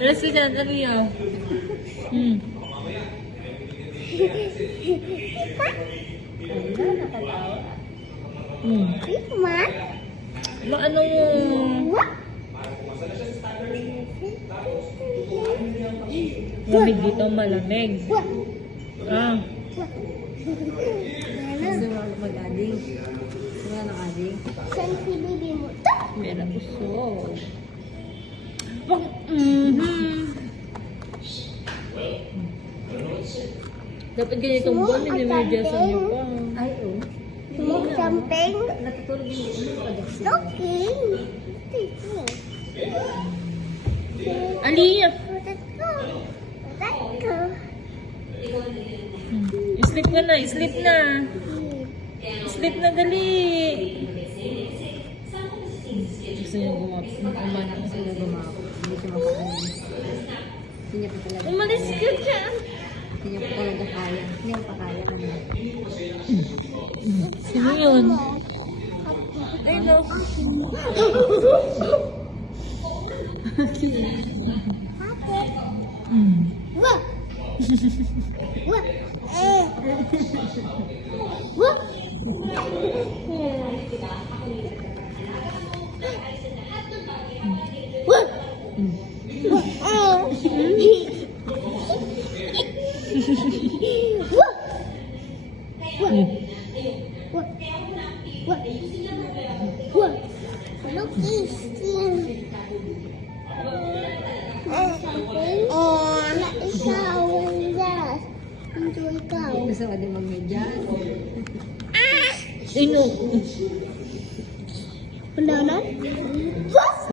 Rest ka dyan, dali ah. Ma? Ano mo? Lamig dito, malamig. Ah. Gusto mo mag-ading? Gusto mo ng ading? Saan si baby mo? Meron gusto. Dapat ganitong buwan, in-emergency niyo pa. Ay, oh. Smoke something? Natutulog yung ano pa dyan. Talking. Aliyah! Let's go. Let's go. Sleep ka na, sleep na. Sleep na, dali. Gusto niya gumapas. Umanak Gusto niya gumako. Hindi siya makakain. Hindi niya pa talaga. Umalis ka dyan. Hindi niya pa talaga kaya. Hindi niya pa kaya. Sino yun? Ay, no. Wah. Wah. Wah. Wah. Look this. Ikaw, wala. Ito ikaw. Gusto ka din mag-medyan. Ay, no.